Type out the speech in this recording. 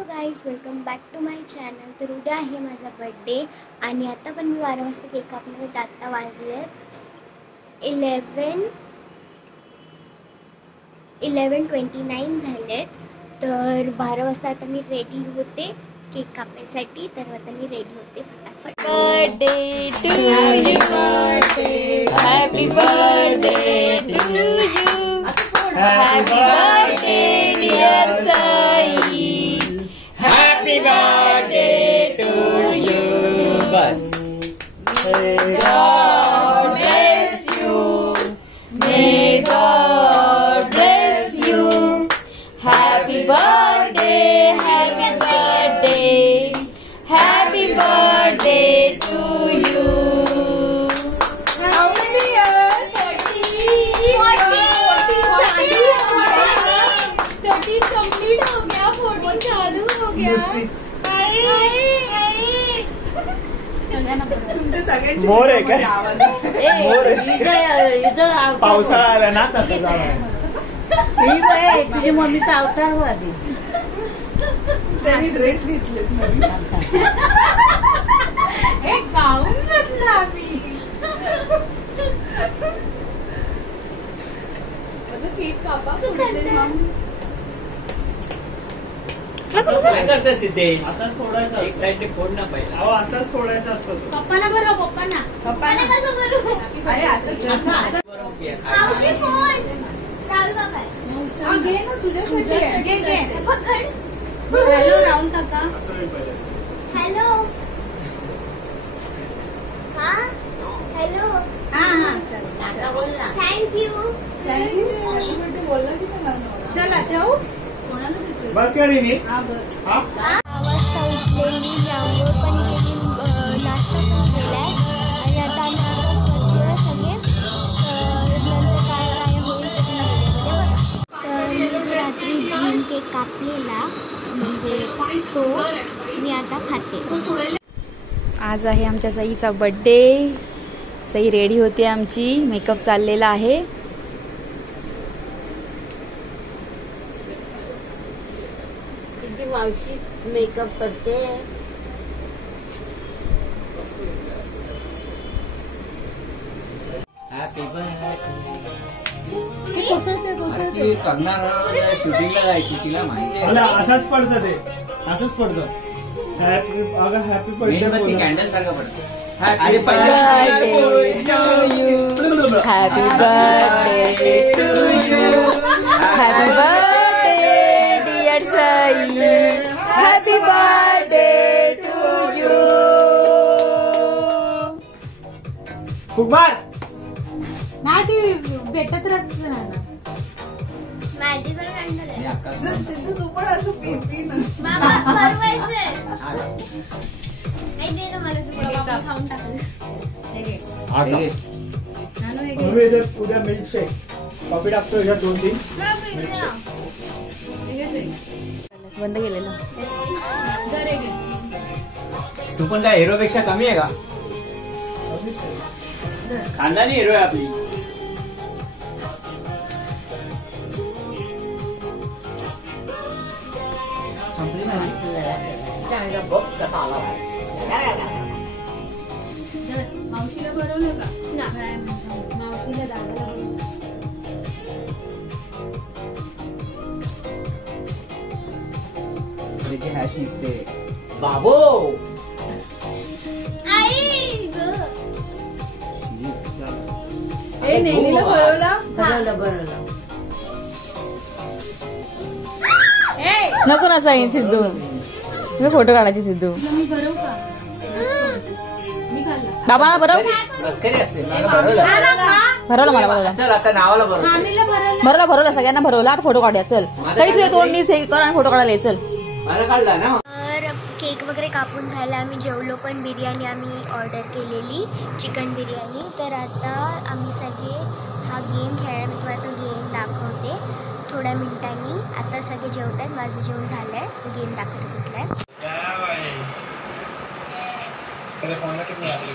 Hello guys, welcome back to my channel. तर उद्या आहे माझा बर्थडे आणि आता पण मी 12 वाजता केक कापणार आहे. आत्ता वाजलेत 11:29 झालेत. तर 12 वाजता आता मी रेडी होते केक कापायसाठी. तर आता मी रेडी होते फटाफट. Birthday to you, happy birthday to you, happy birthday dear Sai, happy birthday to you. बस. God bless you, may God bless you, happy birthday, happy birthday, happy birthday to you. How many years? 13 complete हो गया, 14 चालू हो गया. तुमचे सगळ्यांचे मोर आहे का? पावसाळा आला ना आता तुझी मम्मीचा अवतार हो आधी. त्यांनी ड्रेस घेतलेत. एक गाऊन घातला आम्ही. केक कापा काय करते सिद्धेश? असाच फोडायचा. एक साइड फोड ना पाहिजे. अहो असाच फोडायचा असतो तो. पप्पाला बरं, पप्पाना कसं बरं. अरे असं मावशी फोन राहुल बाबा आहे. घे ना तुझ्यासाठी आहे. पकड. हॅलो राऊंड टाका. असं नाही पाहिजे. हॅलो. हा हॅलो. हा चल बोल ना. थँक्यू. बोलला की नाही मला? चला ठेवू. बस करी नी. हा बरं. हा वाजता उठलेली, आंघोळ पण केली, नाश्ता पण केलाय आणि आता आम्ही असंच बसलोय सगळे. नंतर काय काय होईल ते तुम्ही व्हिडिओमध्ये बघा. तर मी जो रात्री ड्रीम केक कापलेला म्हणजे तो मी आता खाते. आज आहे आमच्या सईचा बर्थडे. सई रेडी होती आमची, मेकअप चाललेला आहे. तिची मावशी मेकअप करते. Happy birthday. कोसळते करणार शूटिंगला जायची, तिला माहिती मला आहे. असाच पडतं ते. असंच पडतं. हॅपी अगं हॅपी मेणबत्ती बर्थडे. कॅन्डल सारखं पडतं. Happy birthday to you. Happy birthday to you. Happy birthday dear Sai. Happy birthday to you. फुगबार. नाही ती भेटत राहत ना. मॅजिकल कॅन्डल आहे. सिद्धू तू पण असं पी ना. बाबा भरवायचंय. नाही दे ना मला, तुला खाऊन टाकलं. मम्मी याच्यात उद्या मिल्क शेक कॉफी टाकतो. याच्यात 2-3 बंद केलेलं. तू पण काय हिरो पेक्षा कमी आहे का? खानदानी हिरो आहे आपली. बघ कसा आला. मावशीला भरवलं का? मावशीला दादा त्याची हॅश निघते. बाबो आई ग. नेहमीला भरवला. भरवलं. नको ना साई. सिद्धू फोटो काढायचे. सिद्धू मी भरवू का? मी खाल्ला. बाबाला बरं मस्करी असते. मला भरवलं. भरवलं मला बरोबर. चल आता नावाला भरवलं. मामीला भरवलं. भरवलं सगळ्यांना भरवलं. आता फोटो काढूया. चल सई तुझे तोंड हे कर आणि फोटो काढायला ये. चल मला काढला ना. तर केक वगैरे कापून झाला. आम्ही जेवलो पण. बिर्याणी आम्ही ऑर्डर केलेली, चिकन बिर्याणी. तर आता आम्ही सगळे हा गेम खेळायला, मी तुम्हाला तो गेम दाखवते थोड्या मिनिटांनी. आता सगळे जेवत आहेत. माझं जेवण झालं आहे. गेम दाखवते कुठला आहे. टेलिफोनला किती लागले?